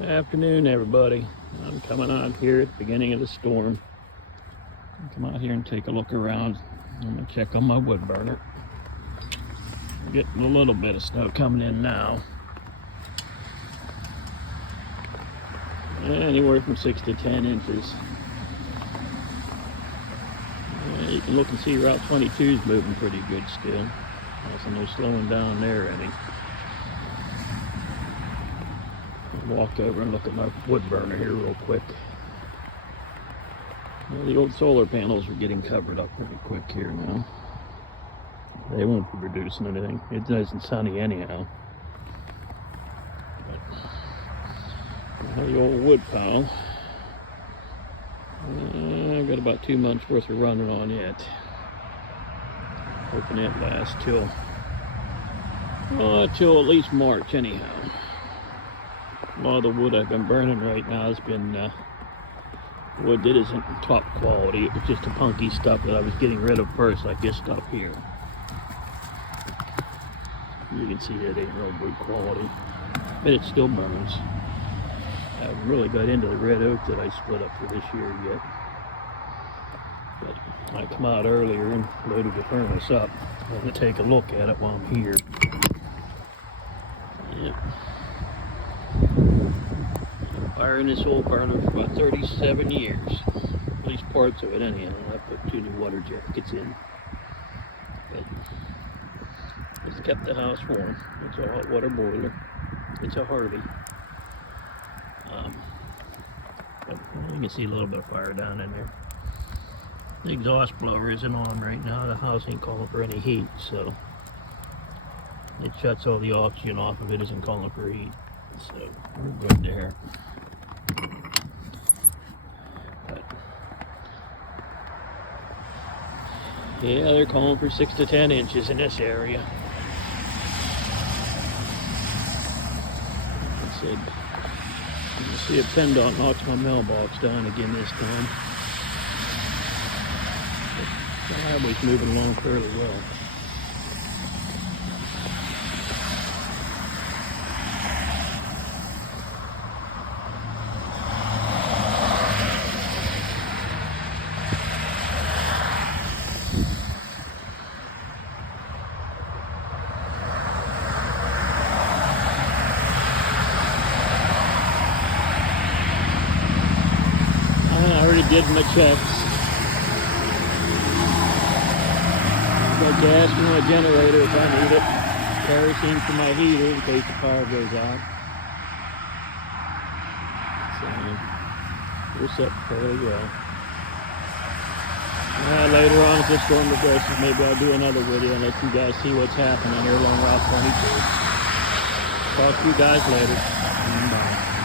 Afternoon, everybody. I'm coming out here at the beginning of the storm. Come out here and take a look around. I'm gonna check on my wood burner. Getting a little bit of snow coming in now. Anywhere from 6 to 10 inches. You can look and see Route 22 is moving pretty good still. Also no slowing down there any. Walk over and look at my wood burner here real quick. Well, the old solar panels are getting covered up pretty quick here now. They won't be producing anything. It isn't sunny anyhow. But the old wood pile. I've got about 2 months worth of running on it. Hoping it lasts till at least March anyhow. A lot of the wood I've been burning right now has been wood that isn't top quality. It was just the punky stuff that I was getting rid of first, like this stuff here. You can see it ain't real good quality, but it still burns. I haven't really got into the red oak that I split up for this year yet. But I come out earlier and loaded the furnace up. I'm going to take a look at it while I'm here. Yep. Firing this old burner for about 37 years. At least parts of it anyhow. I put 2 new water jackets in. But it's kept the house warm. It's a hot water boiler. It's a Harvey. But you can see a little bit of fire down in there. The exhaust blower isn't on right now. The house ain't calling for any heat, so it shuts all the oxygen off if it isn't calling for heat. So we're good there. But yeah, they're calling for 6 to 10 inches in this area. I said, you see if PennDOT knocks my mailbox down again this time. The highway's moving along fairly well. I already did my checks. Got gas for my generator if I need it. Kerosene for my heater in case the power goes out. So we're set fairly well. Later on, if this storm progresses, maybe I'll do another video and let you guys see what's happening here along Route 22. Talk to you guys later. Bye.